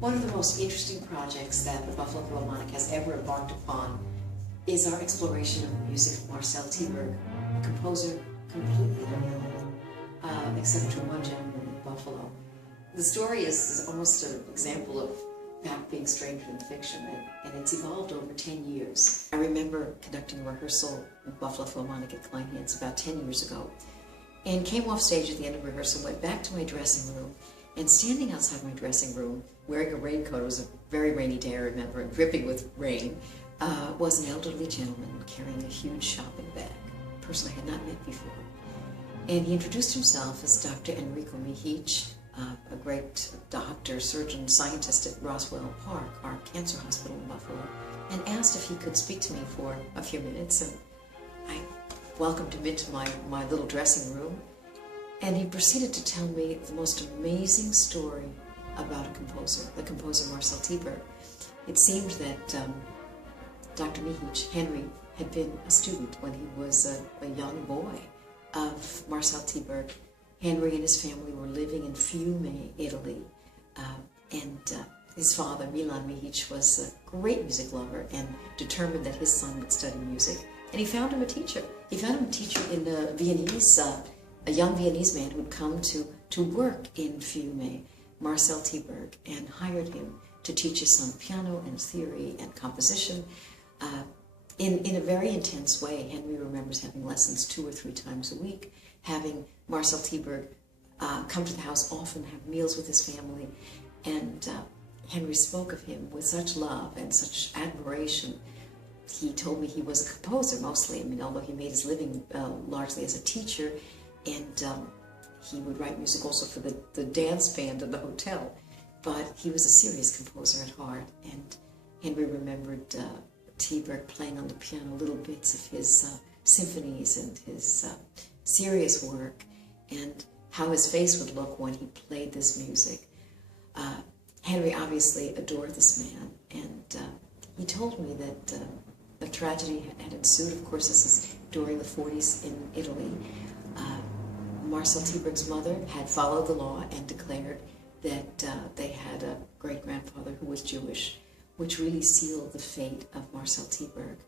One of the most interesting projects that the Buffalo Philharmonic has ever embarked upon is our exploration of the music of Marcel Tyberg, a composer completely unknown, except to one gentleman in Buffalo. The story is almost an example of fact being stranger than fiction, and it's evolved over 10 years. I remember conducting a rehearsal in Buffalo Philharmonic at Kleinhans about 10 years ago, and came off stage at the end of rehearsal, went back to my dressing room, and standing outside my dressing room, wearing a raincoat, it was a very rainy day, I remember, and dripping with rain, was an elderly gentleman carrying a huge shopping bag, a person I had not met before. And he introduced himself as Dr. Enrico Mihic, a great doctor, surgeon, scientist at Roswell Park, our cancer hospital in Buffalo, and asked if he could speak to me for a few minutes. And I welcomed him into my little dressing room, and he proceeded to tell me the most amazing story about a composer, the composer Marcel Tyberg. It seemed that Dr. Mihic, Henry, had been a student when he was a young boy of Marcel Tyberg. Henry and his family were living in Fiume, Italy, and his father, Milan Mihic, was a great music lover and determined that his son would study music. And he found him a teacher. He found him a teacher in a young Viennese man who'd come to work in Fiume, Marcel Tyberg, and hired him to teach his son piano and theory and composition in a very intense way. Henry remembers having lessons 2 or 3 times a week, having Marcel Tyberg come to the house, often have meals with his family, and Henry spoke of him with such love and such admiration. He told me he was a composer mostly, I mean, although he made his living largely as a teacher, and he would write music also for the dance band in the hotel, but he was a serious composer at heart. And Henry remembered Tyberg playing on the piano little bits of his symphonies and his serious work, and how his face would look when he played this music. Henry obviously adored this man, and he told me that a tragedy had ensued. Of course, this is during the 40s in Italy. Marcel Tyberg's mother had followed the law and declared that they had a great-grandfather who was Jewish, which really sealed the fate of Marcel Tyberg.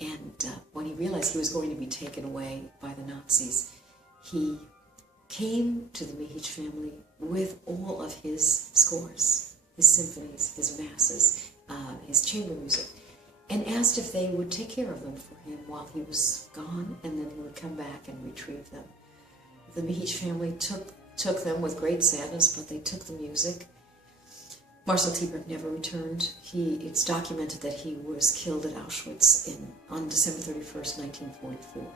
And when he realized he was going to be taken away by the Nazis, he came to the Mihic family with all of his scores, his symphonies, his masses, his chamber music, and asked if they would take care of them for him while he was gone, and then he would come back and retrieve them. The Mihic family took them with great sadness, but they took the music. Marcel Tyberg never returned. It's documented that he was killed at Auschwitz on December 31st, 1944.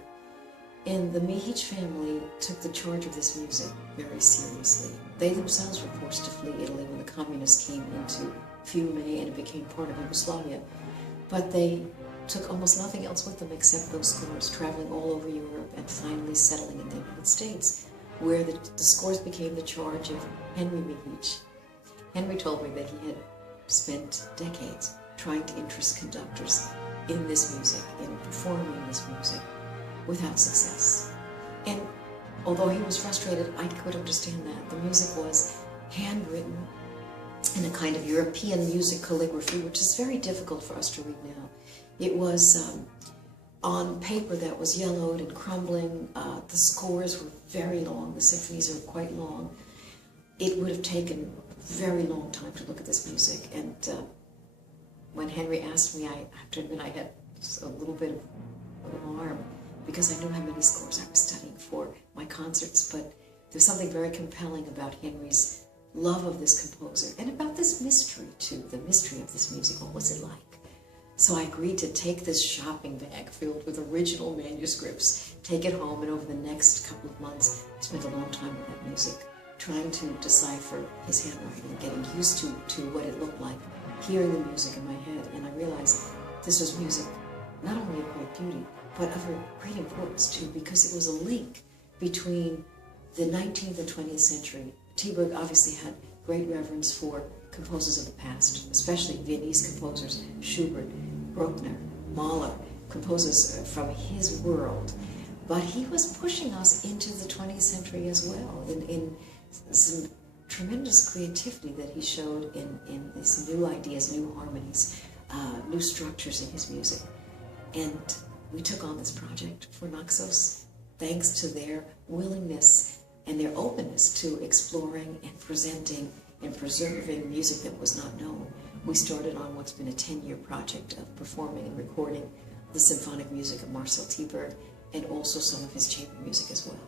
And the Mihic family took the charge of this music very seriously. They themselves were forced to flee Italy when the communists came into Fiume and it became part of Yugoslavia. But they took almost nothing else with them except those scores, traveling all over Europe and finally settling in the United States, where the scores became the charge of Henry Mihic. Henry told me that he had spent decades trying to interest conductors in this music, in performing this music, without success. And although he was frustrated, I could understand that. The music was handwritten in a kind of European music calligraphy, which is very difficult for us to read now. It was on paper that was yellowed and crumbling. The scores were very long. The symphonies are quite long. It would have taken a very long time to look at this music. And when Henry asked me, I have to admit I had just a little bit of alarm, because I knew how many scores I was studying for my concerts. But there's something very compelling about Henry's love of this composer and about this mystery too, the mystery of this music. What was it like? So I agreed to take this shopping bag filled with original manuscripts, take it home, and over the next couple of months, I spent a long time with that music, trying to decipher his handwriting, getting used to what it looked like, hearing the music in my head. And I realized this was music not only of great beauty, but of great importance too, because it was a link between the 19th and 20th century. Tyberg obviously had great reverence for composers of the past, especially Viennese composers, Schubert, Bruckner, Mahler, composers from his world. But he was pushing us into the 20th century as well, in some tremendous creativity that he showed in these new ideas, new harmonies, new structures in his music. And we took on this project for Naxos thanks to their willingness and their openness to exploring and presenting and preserving music that was not known. We started on what's been a 10-year project of performing and recording the symphonic music of Marcel Tyberg and also some of his chamber music as well.